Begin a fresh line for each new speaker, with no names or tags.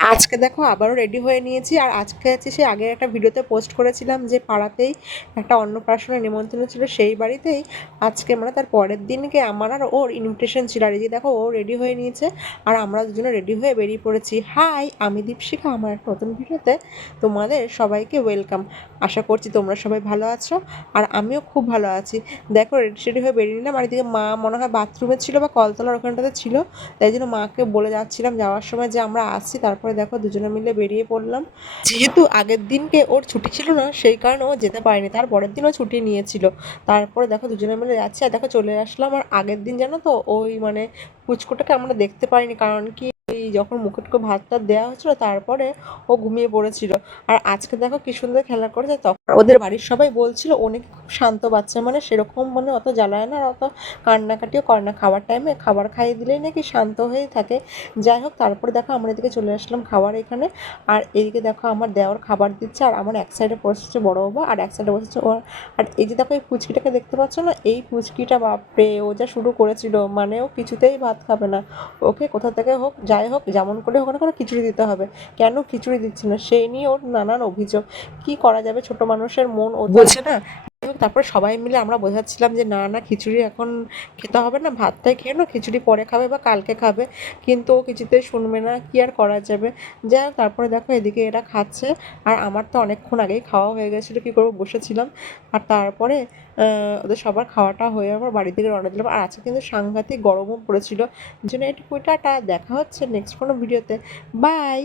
আজকে দেখো আবারও রেডি হয়ে নিয়েছি। আর আজকে হচ্ছে সে আগের একটা ভিডিওতে পোস্ট করেছিলাম যে পাড়াতেই একটা অন্নপ্রাশনের নিমন্ত্রণ ছিল সেই বাড়িতেই আজকে মানে তার পরের দিনকে আমার আর ওর ইনভিটেশন ছিল। আর এই যে দেখো ও রেডি হয়ে নিয়েছে আর আমরা দুজনে রেডি হয়ে বেরিয়ে পড়েছি। হাই আমি দীপশিখা, আমার একটা নতুন ভিডিওতে তোমাদের সবাইকে ওয়েলকাম আশা করছি তোমরা সবাই ভালো আছো আর আমিও খুব ভালো আছি। দেখো রেডি সেডি হয়ে বেরিয়ে নিলাম। আর এদিকে মা মনে হয় বাথরুমে ছিল বা কলতলার ওখানটাতে ছিল। তাই জন্য মাকে বলে যাচ্ছিলাম যাওয়ার সময় যে আমরা আসছি, তারপরে দেখো দুজনে মিলে বেরিয়ে পড়লাম। যেহেতু আগের দিনকে ওর ছুটি ছিল না সেই কারণে ও যেতে পারেনি। তার পরের দিনও ছুটি নিয়েছিল। তারপরে দেখো দুজনে মিলে যাচ্ছে আর দেখো চলে আসলাম। আর আগের দিন জানো তো ওই মানে পুচকুটাকে আমরা দেখতে পাইনি, কারণ কি ওই যখন মুখে টুকে ভাত টাত দেওয়া হয়েছিল তারপরে ও ঘুমিয়ে পড়েছিল। আর আজকে দেখো কি সুন্দর খেলা করেছে, তখন ওদের বাড়ির সবাই বলছিল, ও নাকি খুব শান্ত বাচ্চা মানে সেরকম মানে অত জ্বালায় না, আর অত কান্নাকাটিও করে না। খাবার টাইমে খাবার খাইয়ে দিলেই নাকি শান্ত হয়েই থাকে। যাই হোক, তারপরে দেখো আমরা এদিকে চলে আসলাম খাবার এখানে। আর এদিকে দেখো আমার দেওয়ার খাবার দিচ্ছে, আর আমার এক সাইডে বসেছে বড় বাবা, আর এক সাইডে বসেছে ওর। আর এই যে দেখো এই পুচকিটাকে দেখতে পাচ্ছ না, এই পুচকিটা বাপরে, ও যা শুরু করেছিল মানে ও কিছুতেই ভাত খাবে না। ওকে কোথা থেকে হোক যাই হোক যেমন করে হোক না কোনো খিচুড়ি দিতে হবে। কেন খিচুড়ি দিচ্ছে না? সেই নিয়ে ওর নানান অভিযোগ। কি করা যাবে? ছোট মানুষের মন ও বোঝে না? হোক, তারপরে সবাই মিলে আমরা বোঝাচ্ছিলাম যে না না খিচুড়ি এখন খেতে হবে না ভাতটাই খেয়ে নাও খিচুড়ি পরে খাবে বা কালকে খাবে। কিন্তু ও কিছুতেই শুনবে না কি আর করা যাবে? হোক, তারপরে দেখো এদিকে এরা খাচ্ছে। আর আমার তো অনেকক্ষণ আগেই খাওয়া হয়ে গেছিল কী করব বসেছিলাম। আর তারপরে ওদের সবার খাওয়াটা হয়ে আমার বাড়ি থেকে রওনা দিলাম। আর আজকে কিন্তু সাংঘাতিক গরমও পড়েছিল। জন্য এটুকু টাটা দেখা হচ্ছে নেক্সট কোনো ভিডিওতে বাই